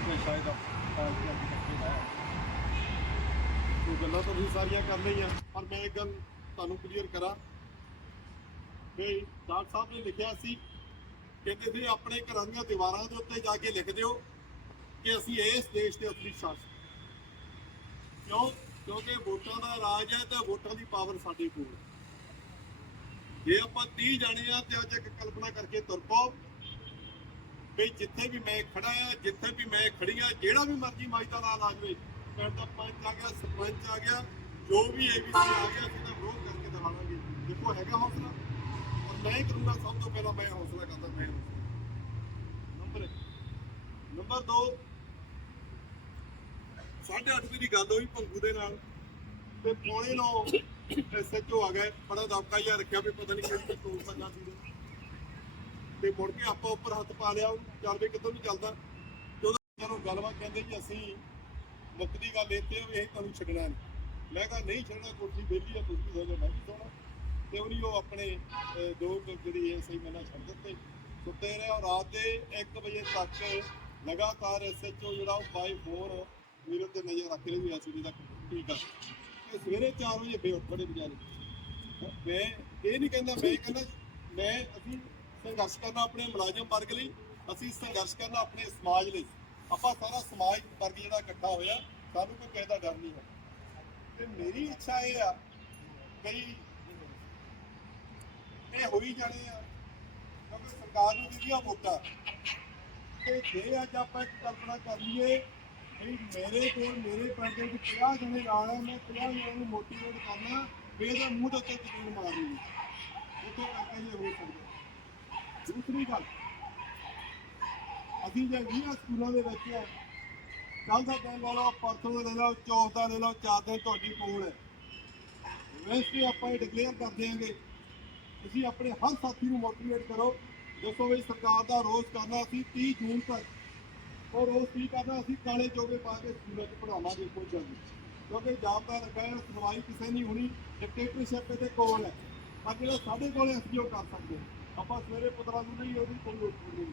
ਨਹੀਂ ਤਾਂ ਸ਼ਾਇਦ ਆਪਾਂ ਗੱਲਾਂ ਤਾਂ ਤੁਸੀਂ ਸਾਰੀਆਂ ਕਰ ਲਈਆਂ ਪਰ ਮੈਂ ਇੱਕ ਗੱਲ ਤੁਹਾਨੂੰ ਕਲੀਅਰ ਕਰਾਂ। ਕਿ ਡਾਕਟਰ ਸਾਹਿਬ ਨੇ ਲਿਖਿਆ ਸੀ ਕਹਿੰਦੇ ਸੀ ਆਪਣੇ ਘਰਾਂ ਦੀਆਂ ਦੀਵਾਰਾਂ ਦੇ ਉੱਤੇ ਜਾ ਕੇ ਲਿਖ ਦਿਓ ਕਿ ਅਸੀਂ ਇਸ ਦੇਸ਼ ਦੇ ਅਸਲੀ ਸ਼ਾਸਕ ਕਿਉਂ? ਕਿਉਂਕਿ ਵੋਟਾਂ ਦਾ ਰਾਜ ਹੈ ਤਾਂ ਵੋਟਾਂ ਦੀ ਪਾਵਰ ਸਾਡੇ ਕੋਲ ਜੇ ਆਪਾਂ 30 ਜਾਣੇ ਆ ਤੇ ਅੱਜ ਇੱਕ ਕਲਪਨਾ ਕਰਕੇ ਤੁਰ ਪਾਓ ਵੀ ਜਿੱਥੇ ਵੀ ਮੈਂ ਖੜਾ ਆ, ਜਿੱਥੇ ਵੀ ਮੈਂ ਖੜੀ ਆ, ਜਿਹੜਾ ਵੀ ਮਰਜ਼ੀ ਮਾਈ ਦਾ ਨਾਂ ਲਾ ਜਵੇ, ਪਿੰਡ ਦਾ ਪੰਚ ਆ ਗਿਆ, ਸਰਪੰਚ ਆ ਗਿਆ, ਜੋ ਵੀ ਏਬੀਸੀ ਆ ਗਿਆ, ਅਸੀਂ ਤਾਂ ਵਿਰੋਧ ਕਰਕੇ ਦਿਖਾਵਾਂਗੇ ਦੇਖੋ, ਹੈਗਾ ਹੌਸਲਾ। ਔਰ ਮੈਂ ਕਰੂੰਗਾ, ਸਭ ਤੋਂ ਪਹਿਲਾਂ ਮੈਂ ਹੌਸਲਾ ਕਰਦਾ, ਮੈਂ ਨੰਬਰ ਨੰਬਰ 2 ਸਾਢੇ ਅੱਠ ਦੀ ਗੱਲ ਹੋਈ ਭੰਗੂ ਦੇ ਨਾਲ। ਤੇ ਪੌਣੇ ਨੌ ਐਸਐਚਓ ਆ ਗਏ, ਬੜਾ ਦਬਕਾ ਜਿਹਾ ਰੱਖਿਆ ਵੀ ਪਤਾ ਨਹੀਂ ਕਿਹੜੀ ਕੋਲ ਸੰਗਾ। ਸੀ ਤੇ ਮੁੜ ਕੇ ਆਪਾਂ ਉੱਪਰ ਹੱਥ ਪਾ ਲਿਆ ਉਹਨੂੰ ਚੱਲ ਵੀ ਕਿੱਧਰ ਨੂੰ ਚੱਲਦਾ? ਉਹਦਾ ਜਦੋਂ ਗੱਲਬਾਤ ਕਹਿੰਦੇ ਜੀ ਅਸੀਂ ਮੁੱਕਦੀ ਗੱਲ ਇੱਥੇ ਵੀ ਅਸੀਂ ਤੁਹਾਨੂੰ ਛੱਡਣਾ ਨਹੀਂ। ਮੈਂ ਕਿਹਾ ਨਹੀਂ ਛੱਡਣਾ ਕੁਰਸੀ ਬੇਲੀ ਆ ਤੁਸੀਂ ਹੋ ਜਾ ਮੈਂ ਵੀ ਸੋਣਾ। ਤੇ ਉਹਨੀ ਉਹ ਆਪਣੇ ਦੋ ਜਿਹੜੀ ਐ ਸਹੀ ਮੈਨਾਂ ਛੱਡ ਦਿੱਤੇ। ਸੁੱਤੇ ਰਹੇ ਔਰ ਰਾਤ ਦੇ 1 ਵਜੇ ਤੱਕ ਲਗਾਤਾਰ ਐਸਐਚਓ ਜਿਹੜਾ ਉਹ ਬਾਈ ਫੋਨ ਵੀਰ ਤੇ ਨਜ਼ਰ ਰੱਖ ਰਹੀ ਸੀ ਅਸਲੀ ਤੱਕ ਠੀਕ ਆ। ਤੇ ਸਵੇਰੇ 4 ਵਜੇ ਫੇਰ ਉੱਠ ਖੜੇ ਵਿਚਾਰੇ ਮੈਂ ਇਹ ਨਹੀਂ ਕਹਿੰਦਾ ਮੈਂ ਕਹਿੰਦਾ ਮੈਂ ਅਸੀਂ ਸੰਘਰਸ਼ ਕਰਨਾ ਆਪਣੇ ਮੁਲਾਜ਼ਮ ਵਰਗ ਲਈ, ਅਸੀਂ ਸੰਘਰਸ਼ ਕਰਨਾ ਆਪਣੇ ਸਮਾਜ ਲਈ। ਆਪਾਂ ਸਾਰਾ ਸਮਾਜ ਵਰਗ ਜਿਹੜਾ ਇਕੱਠਾ ਹੋਇਆ, ਸਾਨੂੰ ਕੋਈ ਕਿਸੇ ਦਾ ਡਰ ਨਹੀਂ ਹੈ। ਤੇ ਮੇਰੀ ਇੱਛਾ ਇਹ ਆ ਕਈ ਇਹ ਹੋਈ ਜਾਣੇ ਆ, ਕਿਉਂਕਿ ਸਰਕਾਰ ਨੂੰ ਦਿੱਤੀਆਂ ਵੋਟਾਂ। ਤੇ ਜੇ ਅੱਜ ਆਪਾਂ ਕਲਪਨਾ ਕਰ ਲਈਏ ਵੀ ਮੇਰੇ ਕੋਲ, ਮੇਰੇ ਪਿੰਡ ਦੇ ਵਿੱਚ 50 ਜਣੇ ਨਾਲ ਆ, ਮੈਂ 50 ਜਣੇ ਨੂੰ ਮੋਟੀਵੇਟ ਕਰਨਾ ਵੀ ਇਹਦੇ ਮੂੰਹ ਦੇ ਉੱਤੇ ਤਕੀਨ ਮਾਰਨੀ। ਉਹ ਤੋਂ ਕਰਕੇ ਇਹ ਹੋ ਸਕਦਾ। ਦੂਸਰੀ ਗੱਲ, ਅਸੀਂ ਜੇ ਵੀ ਸਕੂਲਾਂ ਦੇ ਵਿੱਚ ਕੱਲ ਦਾ ਦਿਨ ਲੈ ਲਓ, ਪਰਸੋਂ ਦਾ ਲੈ ਲਓ, ਚੌਥ ਦਾ ਲੈ ਲਓ, ਚਾਰ ਦਿਨ ਤੁਹਾਡੀ ਕੋਲ ਹੈ। ਵੈਸੇ ਆਪਾਂ ਇਹ ਡਿਕਲੇਅਰ ਕਰ ਦਿਆਂਗੇ। ਤੁਸੀਂ ਆਪਣੇ ਹਰ ਸਾਥੀ ਨੂੰ ਮੋਟੀਵੇਟ ਕਰੋ। ਦੱਸੋ ਵੀ ਸਰਕਾਰ ਦਾ ਰੋਜ਼ ਕਰਨਾ ਅਸੀਂ 30 ਜੂਨ ਤੱਕ, ਉਹ ਰੋਜ਼ ਕੀ ਕਰਨਾ ਅਸੀਂ ਕਾਲੇ ਚੋਗੇ ਪਾ ਕੇ ਸਕੂਲਾਂ 'ਚ ਪੜਾਵਾਂਗੇ ਕੋਈ ਗੱਲ ਕਿਉਂਕਿ ਜਾਬਤਾ ਰੱਖਿਆ ਹੈ ਸੁਣਵਾਈ ਕਿਸੇ ਨਹੀਂ ਹੋਣੀ ਡਿਕਟੇਟਰਸ਼ਿਪ ਦੇ ਕੋਲ ਹੈ। ਪਰ ਜਿਹੜਾ ਸਾਡੇ ਕੋਲ ਅਸੀਂ ਉਹ ਕਰ ਸਕਦੇ ਹਾਂ। ਆਪਾਂ ਸਵੇਰੇ ਪੁੱਤਰਾਂ ਨੂੰ ਨਹੀਂ ਉਹਦੀ ਕੋਈ ਲੋੜ ਨਹੀਂ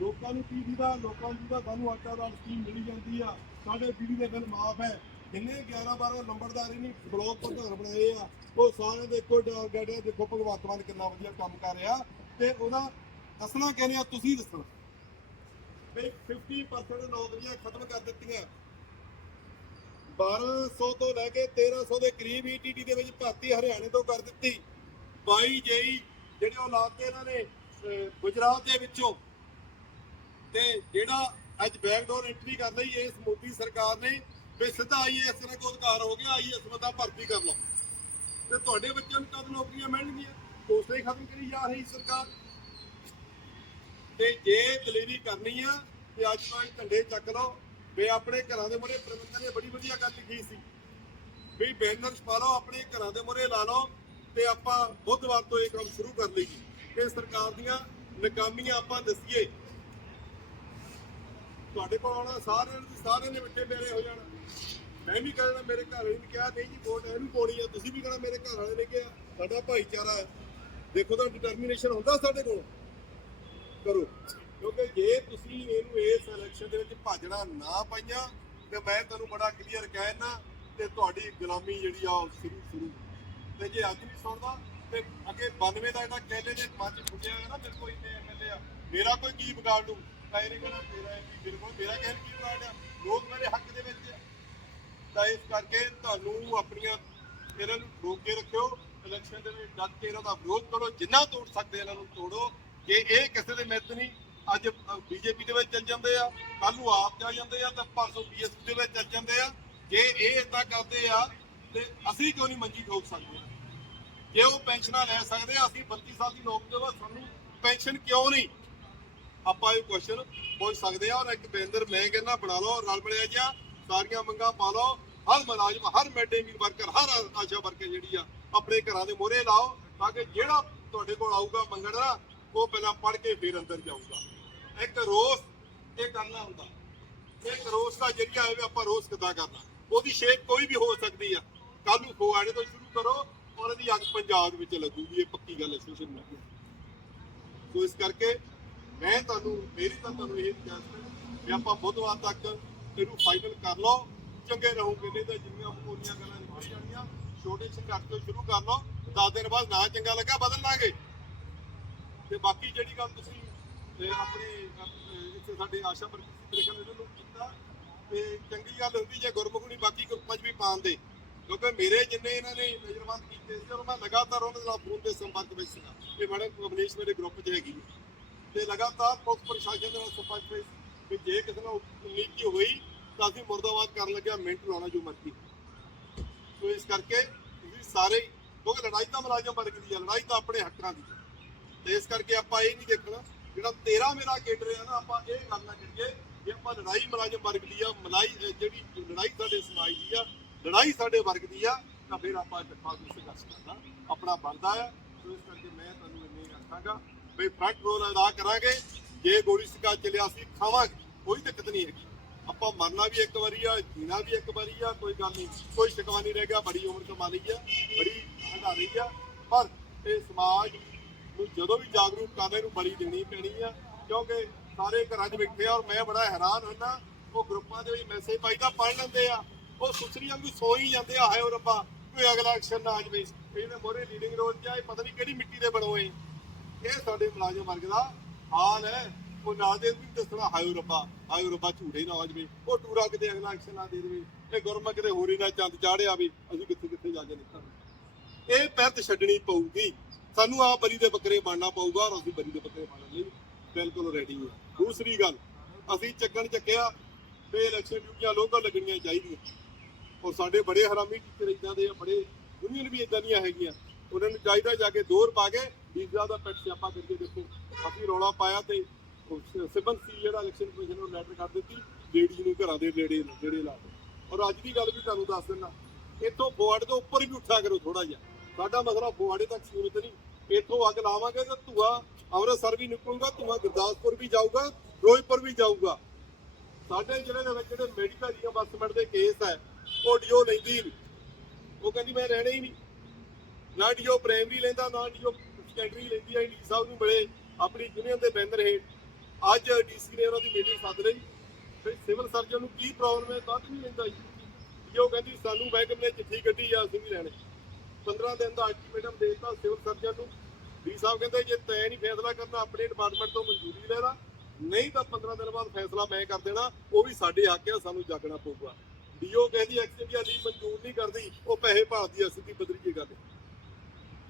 ਲੋਕਾਂ ਨੂੰ ਕੀ ਦੀਦਾ? ਲੋਕਾਂ ਨੂੰ ਦੀਦਾ ਸਾਨੂੰ ਆਟਾ ਦਾਲ ਸਕੀਮ ਮਿਲੀ ਜਾਂਦੀ ਆ। ਸਾਡੇ ਬਿਜਲੀ ਦੇ ਬਿੱਲ ਮਾਫ ਹੈ। ਜਿੰਨੇ 11 12 ਨੰਬਰਦਾਰੀ ਨਹੀਂ ਬਲੌਕ ਪ੍ਰਧਾਨ ਬਣਾਏ ਆ, ਉਹ ਸਾਰਿਆਂ ਦੇ ਇੱਕੋ ਦੇਖੋ ਭਗਵੰਤ ਮਾਨ ਕਿੰਨਾ ਵਧੀਆ ਕੰਮ ਕਰ ਰਿਹਾ। ਤੇ ਉਹਦਾ ਦੱਸਣਾ ਕਹਿੰਦੇ ਆ? ਤੁਸੀਂ ਦੱਸਣਾ। ਵੀ 50% ਨੌਕਰੀਆਂ ਖਤਮ ਕਰ ਦਿੱਤੀਆਂ। 1200 ਤੋਂ ਲੈ ਕੇ 1300 ਦੇ ਕਰੀਬ ਈਟੀਟੀ ਦੇ ਵਿੱਚ ਭਰਤੀ ਹਰਿਆਣੇ ਤੋਂ ਕਰ ਦਿੱਤੀ। 22 ਜੇਈ ਜਿਹੜੇ ਉਹ ਲਾਤੇ ਇਹਨਾਂ ਨੇ ਗੁਜਰਾਤ ਦੇ ਵਿੱਚੋਂ। ਤੇ ਜਿਹੜਾ ਅੱਜ ਬੈਕਡੋਰ ਐਂਟਰੀ ਕਰ ਲਈ ਇਸ ਮੋਦੀ ਸਰਕਾਰ ਨੇ, ਵੀ ਸਿੱਧਾ ਆਈਐਸ ਦਾ ਕੋਈ ਅਧਿਕਾਰ ਹੋ ਗਿਆ ਆਈਐਸ ਬੰਦਾ ਭਰਤੀ ਕਰ ਲਓ ਤੇ ਤੁਹਾਡੇ ਬੱਚਿਆਂ ਨੂੰ ਕਦ ਨੌਕਰੀਆਂ ਮਿਲਣਗੀਆਂ? ਪੋਸਟਾਂ ਖਤਮ ਕਰੀ ਜਾ ਰਹੀ ਸਰਕਾਰ। ਤੇ ਜੇ ਦਲੇਰੀ ਕਰਨੀ ਆ, ਤੇ ਅੱਜ ਤੋਂ ਝੰਡੇ ਚੱਕ ਲਓ, ਵੀ ਆਪਣੇ ਘਰਾਂ ਦੇ ਮੂਹਰੇ ਪ੍ਰਬੰਧਨ ਨੇ ਬੜੀ ਵਧੀਆ ਗੱਲ ਲਿਖੀ ਸੀ। ਵੀ ਬੈਨਰ ਛਪਾ ਲਓ, ਆਪਣੇ ਘਰਾਂ ਦੇ ਮੂਹਰੇ ਲਾ ਲਓ। ਤੇ ਆਪਾਂ ਬੁੱਧਵਾਰ ਤੋਂ ਇਹ ਕੰਮ ਸ਼ੁਰੂ ਕਰ ਲਈਏ ਤੇ ਸਰਕਾਰ ਦੀਆਂ ਨਾਕਾਮੀਆਂ ਆਪਾਂ ਦੱਸੀਏ। ਤੁਹਾਡੇ ਕੋਲ ਆਉਣਾ, ਸਾਰਿਆਂ ਨੂੰ, ਸਾਰਿਆਂ ਨੇ ਮਿੱਠੇ ਪਿਆਰੇ ਹੋ ਜਾਣਾ। ਮੈਂ ਵੀ ਕਹਿਣਾ, ਮੇਰੇ ਘਰ ਵਾਲੇ ਨੇ ਕਿਹਾ, ਨਹੀਂ ਜੀ, ਵੋਟ ਇਹਨੂੰ ਪਾਉਣੀ ਆ। ਤੁਸੀਂ ਵੀ ਕਹਿਣਾ, ਮੇਰੇ ਘਰ ਵਾਲੇ ਨੇ ਕਿਹਾ, ਸਾਡਾ ਭਾਈਚਾਰਾ ਹੈ। ਦੇਖੋ ਤਾਂ ਡਿਟਰਮੀਨੇਸ਼ਨ ਹੁੰਦਾ ਸਾਡੇ ਕੋਲ। ਕਰੋ। ਕਿਉਂਕਿ ਜੇ ਤੁਸੀਂ ਇਹਨੂੰ ਇਸ ਇਲੈਕਸ਼ਨ ਦੇ ਵਿੱਚ ਭਾਜਣਾ ਨਾ ਪਾਈਆਂ, ਤੇ ਮੈਂ ਤੁਹਾਨੂੰ ਬੜਾ ਕਲੀਅਰ ਕਹਿਣਾ ਤੇ ਤੁਹਾਡੀ ਗੁਲਾਮੀ ਜਿਹੜੀ ਆ ਉਹ ਸ਼ੁਰੂ ਸ਼ੁਰੂ ਤੇ ਜੇ ਅੱਜ ਵੀ ਸੁਣਦਾ, ਤੇ ਅੱਗੇ 92 ਦਾ ਇਹਦਾ ਕਹਿੰਦੇ ਨੇ ਪੰਜ ਫੁੱਟਿਆ ਹੋਇਆ ਨਾ ਮੇਰੇ ਕੋਈ ਤੇ ਐਮਐਲਏ ਆ। ਮੇਰਾ ਕੋਈ ਕੀ ਵਿਗਾੜ ਲੂ ਤਾਂ ਇਹਨੇ ਕਹਿਣਾ ਮੇਰਾ ਐਮਪੀ ਮੇਰੇ ਕੋਲ ਮੇਰਾ ਕਹਿਣ ਕੀ ਵਿਗਾੜ ਆ? ਲੋਕ ਮੇਰੇ ਹੱਕ ਦੇ ਵਿੱਚ ਆ। ਤਾਂ ਇਸ ਕਰਕੇ ਤੁਹਾਨੂੰ ਆਪਣੀਆਂ ਇਹਨਾਂ ਨੂੰ ਰੋਕ ਕੇ ਰੱਖਿਓ। ਇਲੈਕਸ਼ਨ ਦੇ ਵਿੱਚ ਡੱਟ ਕੇ ਇਹਨਾਂ ਦਾ ਵਿਰੋਧ ਕਰੋ। ਜਿੰਨਾ ਤੋੜ ਸਕਦੇ ਇਹਨਾਂ ਨੂੰ ਤੋੜੋ। ਕਿ ਇਹ ਕਿਸੇ ਦੇ ਮਿੱਤ ਨਹੀਂ, ਅੱਜ ਬੀਜੇਪੀ ਦੇ ਵਿੱਚ ਚੱਲ ਜਾਂਦੇ ਆ ਕੱਲ ਨੂੰ ਆਪ ਜਾ ਜਾਂਦੇ ਆ, ਤਾਂ ਪਰਸੋਂ ਬੀਐਸਪੀ ਦੇ ਵਿੱਚ ਚੱਲ ਜਾਂਦੇ ਆ। ਜੇ ਇਹ ਇਦਾਂ ਕਰਦੇ ਆ, ਤੇ ਅਸੀਂ ਕਿਉਂ ਨਹੀਂ ਮੰਜੀ ਠੋਕ ਸਕਦੇ? ਜੇ ਉਹ ਪੈਨਸ਼ਨਾਂ ਲੈ ਸਕਦੇ ਆ, ਅਸੀਂ 32 ਸਾਲ ਦੀ ਨੌਕਰੀ ਦੇ ਬਾਅਦ ਸਾਨੂੰ ਪੈਨਸ਼ਨ ਕਿਉਂ ਨਹੀਂ? ਆਪਾਂ ਇਹ ਕੁਐਸਚਨ ਪੁੱਛ ਸਕਦੇ ਆ ਔਰ ਇੱਕ ਬੇਂਦਰ, ਮੈਂ ਕਹਿੰਦਾ ਬਣਾ ਲਓ, ਰਲ ਮਿਲਿਆ ਜਿਹਾ, ਸਾਰੀਆਂ ਮੰਗਾਂ ਪਾ ਲਓ, ਹਰ ਮੁਲਾਜ਼ਮ, ਹਰ ਮਿਡਡੇ ਵਰਕਰ, ਹਰ ਆਸ਼ਾ ਵਰਕਰ ਜਿਹੜੀ ਆ, ਆਪਣੇ ਘਰਾਂ ਦੇ ਮੋਹਰੇ ਲਾਓ ਤਾਂ ਕਿ ਜਿਹੜਾ ਤੁਹਾਡੇ ਕੋਲ ਆਊਗਾ ਮੰਗਣ ਨਾ ਉਹ ਪਹਿਲਾਂ ਪੜ੍ਹ ਕੇ ਫਿਰ ਅੰਦਰ ਜਾਊਗਾ। ਇੱਕ ਰੋਸ ਇਹ ਕਰਨਾ ਹੁੰਦਾ। ਇੱਕ ਰੋਸ ਦਾ ਜਰੀਆ ਹੋਵੇ ਆਪਾਂ ਰੋਸ ਕਿੱਦਾਂ ਕਰਨਾ? ਉਹਦੀ ਸ਼ੇਪ ਕੋਈ ਵੀ ਹੋ ਸਕਦੀ ਆ। ਕੱਲ ਨੂੰ ਫੋਆੜੇ ਤੋਂ ਸ਼ੁਰੂ ਕਰੋ ਔਰ ਇਹਦੀ ਅੱਗ ਪੰਜਾਬ ਵਿੱਚ ਲੱਗੂਗੀ, ਇਹ ਪੱਕੀ ਗੱਲ ਹੈ ਸੋਸ਼ਲ ਸੋ ਇਸ ਕਰਕੇ ਮੈਂ ਤੁਹਾਨੂੰ, ਮੇਰੀ ਤਾਂ ਤੁਹਾਨੂੰ ਇਹ ਰਿਕਵੈਸਟ ਹੈ ਆਪਾਂ ਬੁੱਧਵਾਰ ਤੱਕ ਇਹਨੂੰ ਫਾਈਨਲ ਕਰ ਲਓ, ਚੰਗੇ ਰਹੋਗੇ ਨਹੀਂ ਤਾਂ, ਜਿੰਨੀਆਂ ਹੋਣੀਆਂ ਗੱਲਾਂ ਨਿਕਲ ਜਾਣੀਆਂ, ਛੋਟੇ ਸੰਘਰਸ਼ ਤੋਂ ਸ਼ੁਰੂ ਕਰ ਲਓ 10 ਦਿਨ ਬਾਅਦ ਨਾ ਚੰਗਾ ਲੱਗਾ, ਬਦਲ ਲਾਂਗੇ ਤੇ ਬਾਕੀ ਜਿਹੜੀ ਗੱਲ ਤੁਸੀਂ, ਇਹ ਆਪਣੇ ਇੱਥੇ ਸਾਡੇ ਆਸ਼ਾ ਵਰਕਰ ਇਹਨਾਂ ਨੂੰ ਕੀਤਾ ਤੇ ਚੰਗੀ ਗੱਲ ਹੁੰਦੀ ਜੇ ਗੁਰਮੁਖਣੀ ਬਾਕੀ ਗਰੁੱਪਾਂ 'ਚ ਵੀ ਪਾਉਣ ਦੇ। ਕਿਉਂਕਿ ਮੇਰੇ ਜਿੰਨੇ ਇਹਨਾਂ ਨੇ ਨਜ਼ਰਬੰਦ ਕੀਤੇ ਸੀ, ਔਰ ਮੈਂ ਲਗਾਤਾਰ ਉਹਨਾਂ ਦੇ ਨਾਲ ਫੋਨ ਤੇ ਸੰਪਰਕ ਵਿੱਚ ਸੀਗਾ। ਇਹ ਮੈਡਮ ਅਵਨੀਸ਼ ਮੇਰੇ ਗਰੁੱਪ 'ਚ ਹੈਗੀ ਤੇ ਲਗਾਤਾਰ ਪੁਲਿਸ ਪ੍ਰਸ਼ਾਸਨ ਦੇ ਨਾਲ ਸੰਪਰਕ ਵਿੱਚ ਕਿ ਜੇ ਕਿਸੇ ਨਾਲ ਉਮੀਦ ਹੋਈ ਤਾਂ ਅਸੀਂ ਮੁਰਦਾਬਾਦ ਕਰਨ ਲੱਗਿਆ, ਮਿੰਟ ਲਾਉਣਾ ਜੋ ਮਰਜ਼ੀ। ਸੋ ਇਸ ਕਰਕੇ ਤੁਸੀਂ ਸਾਰੇ, ਕਿਉਂਕਿ ਲੜਾਈ ਤਾਂ ਮੁਲਾਜ਼ਮ ਵਰਗ ਦੀ ਹੈ ਲੜਾਈ ਤਾਂ ਆਪਣੇ ਹੱਕਾਂ ਦੀ ਤੇ ਇਸ ਕਰਕੇ ਆਪਾਂ ਇਹ ਨਹੀਂ ਦੇਖਣਾ, ਜਿਹੜਾ ਤੇਰਾ ਮੇਰਾ ਖੇਡ ਰਿਹਾ ਨਾ, ਆਪਾਂ ਇਹ ਗੱਲ ਨਾ ਕਰੀਏ ਕਿ ਆਪਾਂ ਲੜਾਈ ਮੁਲਾਜ਼ਮ ਵਰਗ ਦੀ ਆ, ਮਲਾਈ ਜਿਹੜੀ ਲੜਾਈ ਸਾਡੇ ਸਮਾਜ ਦੀ ਆ ਲੜਾਈ ਸਾਡੇ ਵਰਗ ਦੀ ਆ, ਤਾਂ ਫਿਰ ਆਪਾਂ ਇਕੱਠਾ ਹੋ ਕੇ ਸੰਘਰਸ਼ ਆਪਣਾ ਬਣਦਾ ਆ, ਸੋ ਇਸ ਕਰਕੇ ਮੈਂ ਤੁਹਾਨੂੰ ਇੰਨੇ ਆਖਾਂਗਾ ਵੀ ਫਰੰਟ ਰੋਲ ਅਦਾ ਕਰਾਂਗੇ। ਜੇ ਗੋਲੀ ਸਿਕਾ ਚੱਲਿਆ ਸੀ, ਖਾਵਾਂਗੇ, ਕੋਈ ਦਿੱਕਤ ਨਹੀਂ ਹੈਗੀ। ਆਪਾਂ ਮਰਨਾ ਵੀ ਇੱਕ ਵਾਰੀ ਆ, ਜੀਣਾ ਵੀ ਇੱਕ ਵਾਰੀ ਆ, ਕੋਈ ਗੱਲ ਨਹੀਂ। ਕੋਈ ਸ਼ਿਕਵਾ ਨਹੀਂ ਰਹਿ ਗਿਆ, ਬੜੀ ਉਮਰ ਕਮਾ ਲਈ ਆ, ਬੜੀ ਹੰਡਾ ਰਹੀ ਆ। ਪਰ ਇਹ ਸਮਾਜ ਨੂੰ ਜਦੋਂ ਵੀ ਜਾਗਰੂਕ ਕਰਨੇ ਨੂੰ ਬੜੀ ਦੇਣੀ ਪੈਣੀ ਆ। ਕਿਉਂਕਿ ਸਾਰੇ ਘਰਾਂ 'ਚ ਬੈਠੇ ਆ ਔਰ ਮੈਂ ਬੜਾ ਹੈਰਾਨ ਹੁੰਦਾ, ਉਹ ਗਰੁੱਪਾਂ ਦੇ ਵਿੱਚ ਮੈਸੇਜ ਪਾਈਦਾ ਤਾਂ ਪੜ ਲੈਂਦੇ ਆ। ਉਹ ਸੁਸਰੀ ਵਾਂਗੂ ਸੋ ਹੀ ਜਾਂਦੇ ਆ, ਹਾਏ ਓ ਰੱਬਾ ਕੋਈ ਅਗਲਾ ਐਕਸ਼ਨ ਨਾ ਆ ਜਾਵੇ। ਇਹਨੇ ਮੋਰੇ ਲੀਡਿੰਗ ਰੋਲ 'ਚ ਪਤਾ ਨਹੀਂ ਕਿਹੜੀ ਮਿੱਟੀ ਦੇ ਬਣੋਏ। ਇਹ ਸਾਡੇ ਮੁਲਾਜ਼ਮ ਵਰਗ ਦਾ ਹਾਲ ਹੈ। ਉਹ ਨਾਲ ਦੇ ਵੀ ਦੱਸਣਾ, ਹਾਏ ਰੱਬਾ ਹਾਏ ਰੱਬਾ, ਝੂਠੇ ਨਾ ਆ ਜਾਵੇ। ਉਹ ਟੂਰਾ ਕਿਤੇ ਅਗਲਾ ਐਕਸ਼ਨ ਨਾ ਦੇ ਦੇਵੇ। ਇਹ ਗੁਰਮਾ ਕਿਤੇ ਹੋਰ ਨਾ ਚੰਦ ਚਾੜਿਆ ਵੀ, ਅਸੀਂ ਕਿੱਥੇ ਕਿੱਥੇ ਜਾ ਕੇ ਨਿਕਲਾਂਗੇ ਇਹ ਪੈਰਤ ਛੱਡਣੀ ਪਊਗੀ। ਸਾਨੂੰ ਆ ਬਰੀ ਦੇ ਬੱਕਰੇ ਬਣਨਾ ਪਊਗਾ ਔਰ ਅਸੀਂ ਬਰੀ ਦੇ ਬੱਕਰੇ ਬਣਨ ਲਈ ਬਿਲਕੁਲ ਰੈਡੀ ਹਾਂ। ਦੂਸਰੀ ਗੱਲ, ਅਸੀਂ ਚੱਕਣ ਚੱਕਿਆ, ਤੇ ਇਲੈਕਸ਼ਨ ਡਿਊਟੀਆਂ ਲੋਕਾਂ ਲੱਗਣੀਆਂ ਚਾਹੀਦੀਆਂ। ਔਰ ਸਾਡੇ ਬੜੇ ਹਰਾਮੀ ਟੀਚਰ ਇਦਾਂ ਦੇ ਆ, ਬੜੇ ਯੂਨੀਅਨ ਵੀ ਇਦਾਂ ਦੀਆਂ ਹੈਗੀਆਂ। ਉਹਨਾਂ ਨੂੰ ਚਾਹੀਦਾ ਜਾ ਕੇ ਦੋਰ ਪਾ ਕੇ ਵੀਜ਼ਾ ਦਾ ਪੈਟ ਸਿਆਪਾ ਕਰਕੇ ਦੇਖੋ। ਅਸੀਂ ਰੌਲਾ ਪਾਇਆ ਤੇ ਸਿਬਨ ਸੀ ਜਿਹੜਾ ਇਲੈਕਸ਼ਨ ਕਮਿਸ਼ਨ ਨੂੰ ਲੈਟਰ ਕਰ ਦਿੱਤੀ ਲੇਡੀ ਨੂੰ ਘਰਾਂ ਦੇ ਨੇੜੇ ਨੇੜੇ ਲਾ ਔਰ ਅੱਜ ਦੀ ਗੱਲ ਵੀ ਤੁਹਾਨੂੰ ਦੱਸ ਦਿੰਦਾ, ਇੱਥੋਂ ਫੋਰਡ ਤੋਂ ਉੱਪਰ ਵੀ ਉੱਠਿਆ ਕਰੋ ਥੋੜਾ ਜਿਹਾ। ਸਾਡਾ ਮਸਲਾ ਫੋਰਡੇ ਤੱਕ ਸੀਮਿਤ ਨਹੀਂ। ਇੱਥੋਂ ਅੱਗ ਲਾਵਾਂਗੇ ਤਾਂ ਧੂਆ ਅੰਮ੍ਰਿਤਸਰ ਵੀ ਨਿਕਲੂਗਾ, ਧੂਆ ਗੁਰਦਾਸਪੁਰ ਵੀ ਜਾਊਗਾ, ਫਿਰੋਜ਼ਪੁਰ ਵੀ ਜਾਊਗਾ। ਸਾਡੇ ਜ਼ਿਲ੍ਹੇ ਦੇ ਵਿੱਚ ਜਿਹੜੇ ਮੈਡੀਕਲ ਰੀਅਮਬਰਸਮੈਂਟ ਦੇ ਕੇਸ ਹੈ ਉਹ ਡੀਓ ਲੈਂਦੀ ਨਹੀਂ ਉਹ ਕਹਿੰਦੀ ਮੈਂ ਰਹਿਣਾ ਹੀ ਨਹੀਂ ਨਾ ਡੀਓ ਪ੍ਰਾਇਮਰੀ ਲੈਂਦਾ, ਨਾ ਡੀਓ ਸੈਕੰਡਰੀ ਲੈਂਦੀ ਹੈ ਡੀ ਸਾਹਿਬ ਨੂੰ ਮਿਲੇ। ਆਪਣੀ ਯੂਨੀਅਨ ਦੇ ਬੈਨਰ ਹੇਠ। ਅੱਜ ਡੀਸੀ ਨੇ ਉਹਨਾਂ ਦੀ ਮੀਟਿੰਗ ਸੱਦ ਲਈ। ਫਿਰ ਸਿਵਲ ਸਰਜਨ ਨੂੰ ਕੀ ਪ੍ਰੋਬਲਮ ਹੈ? ਤਾਂ ਨਹੀਂ ਲੈਂਦਾ ਜੀ। ਉਹ ਕਹਿੰਦੀ, ਸਾਨੂੰ ਮਹਿਕਮੇ ਨੇ ਚਿੱਠੀ ਕੱਢੀ ਆ, ਅਸੀਂ ਵੀ ਲੈਣੇ। 15 ਦਿਨ ਦਾ ਅਲਟੀਮੇਟਮ ਦੇਤਾ ਸਿਵਲ ਸਰਜਨ ਨੂੰ। ਡੀ ਸਾਹਿਬ ਕਹਿੰਦੇ, ਜੇ ਤੈਂ ਨਹੀਂ ਫੈਸਲਾ ਕਰਨਾ, ਆਪਣੇ ਡਿਪਾਰਟਮੈਂਟ ਤੋਂ ਮਨਜ਼ੂਰੀ ਲੈ ਨਹੀਂ ਤਾਂ 15 ਦਿਨ ਬਾਅਦ ਫੈਸਲਾ ਮੈਂ ਕਰ ਦੇਣਾ। ਉਹ ਵੀ ਸਾਡੇ ਹੱਕ ਆ, ਸਾਨੂੰ ਜਾਗਣਾ ਪਊਗਾ। ਡੀਓ ਕਹਿੰਦੀ ਐਕਸ਼ਨ ਦੀ ਮਨਜ਼ੂਰ ਨਹੀਂ ਕਰਦੀ, ਉਹ ਪੈਸੇ ਭਾਲਦੀ ਆ ਸਿੱਧੀ ਬਦਰੀਏ ਗੱਲ।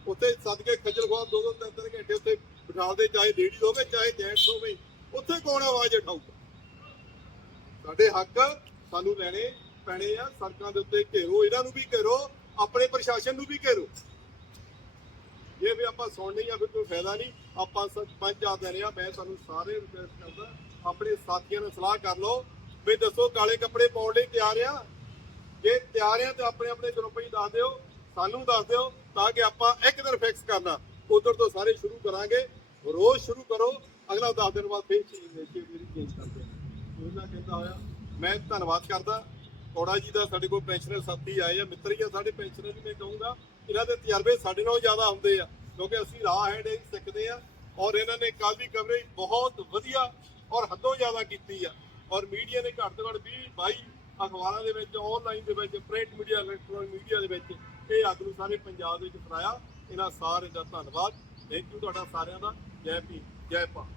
ਉੱਥੇ ਸੱਦ ਖੱਜਲ ਖੁਆਰ ਦੋ ਦੋ ਤਿੰਨ ਤਿੰਨ ਘੰਟੇ ਉੱਥੇ ਬਿਠਾਲਦੇ ਚਾਹੇ ਲੇਡੀ ਹੋਵੇ, ਚਾਹੇ ਜੈਂਟਸ ਹੋਵੇ, ਉੱਥੇ ਕੌਣ ਆਵਾਜ਼ ਉਠਾਊਗਾ? ਸਾਡੇ ਹੱਕ ਸਾਨੂੰ ਲੈਣੇ ਪੈਣੇ ਆ, ਸੜਕਾਂ ਦੇ ਉੱਤੇ ਘੇਰੋ, ਇਹਨਾਂ ਨੂੰ ਵੀ ਘੇਰੋ, ਆਪਣੇ ਪ੍ਰਸ਼ਾਸਨ ਨੂੰ ਵੀ ਘੇਰੋ। ਜੇ ਵੀ ਆਪਾਂ ਸੁਣਨੀ ਆ, ਫਿਰ ਕੋਈ ਫਾਇਦਾ ਨਹੀਂ। ਆਪਾਂ ਪੰਜ ਆ ਰਹੇ ਆ, ਮੈਂ ਤੁਹਾਨੂੰ ਸਾਰੇ ਰਿਕਵੈਸਟ ਕਰਦਾ, ਆਪਣੇ ਸਾਥੀਆਂ ਨਾਲ ਸਲਾਹ ਕਰ ਲਓ। ਵੀ ਦੱਸੋ, ਕਾਲੇ ਕੱਪੜੇ ਪਾਉਣ ਲਈ ਤਿਆਰ ਆ? ਜੇ ਤਿਆਰ ਆ, ਤਾਂ ਆਪਣੇ ਆਪਣੇ ਗਰੁੱਪ ਹੀ ਦੱਸ ਦਿਓ, ਸਾਨੂੰ ਦੱਸ ਦਿਓ, ਤਾਂ ਕਿ ਆਪਾਂ ਇੱਕ ਦਿਨ ਫਿਕਸ ਕਰਨਾ। ਉਧਰ ਤੋਂ ਸਾਰੇ ਸ਼ੁਰੂ ਕਰਾਂਗੇ। ਰੋਜ਼ ਸ਼ੁਰੂ ਕਰੋ, ਅਗਲਾ 10 ਦਿਨ ਬਾਅਦ ਫੇਰ ਚੀਜ਼ ਦੇ ਕੇ ਮੇਰੀ ਚੇਂਜ ਕਰਦੇ ਉਹਨਾਂ ਕਹਿੰਦਾ ਹੋਇਆ, ਮੈਂ ਧੰਨਵਾਦ ਕਰਦਾ। ਕੋੜਾ ਜੀ ਦਾ ਸਾਡੇ ਕੋਲ ਪੈਨਸ਼ਨਰ ਸਾਥੀ ਆਏ ਆ, ਮਿੱਤਰ ਹੀ ਆ ਸਾਡੇ ਪੈਨਸ਼ਨਰ ਵੀ ਮੈਂ ਕਹੂੰਗਾ, ਇਹਨਾਂ ਦੇ ਤਜਰਬੇ ਸਾਡੇ ਨਾਲੋਂ ਜ਼ਿਆਦਾ ਹੁੰਦੇ ਆ, ਕਿਉਂਕਿ ਅਸੀਂ ਰਾਹ ਹੈਂਡ ਸਿੱਖਦੇ ਆ ਔਰ ਇਹਨਾਂ ਨੇ ਕੱਲ ਦੀ ਕਵਰੇਜ ਬਹੁਤ ਵਧੀਆ ਔਰ ਹੱਦੋਂ ਜ਼ਿਆਦਾ ਕੀਤੀ ਆ। ਔਰ ਮੀਡੀਆ ਨੇ ਘੱਟ ਤੋਂ ਘੱਟ 20 22 ਅਖਬਾਰਾਂ ਦੇ ਵਿੱਚ ਆਨਲਾਈਨ ਦੇ ਵਿੱਚ ਪ੍ਰਿੰਟ ਮੀਡੀਆ ਇਲੈਕਟ੍ਰੋਨਿਕ ਮੀਡੀਆ ਦੇ ਵਿੱਚ ਇਹ ਅੱਗ ਨੂੰ ਸਾਰੇ ਪੰਜਾਬ ਦੇ ਵਿੱਚ ਫਰਾਇਆ ਇਹਨਾਂ ਸਾਰੇ ਦਾ ਧੰਨਵਾਦ। ਥੈਂਕ ਯੂ ਤੁਹਾਡਾ ਸਾਰਿਆਂ ਦਾ। ਜੈ ਭੀਮ, ਜੈ ਭਾਰਤ।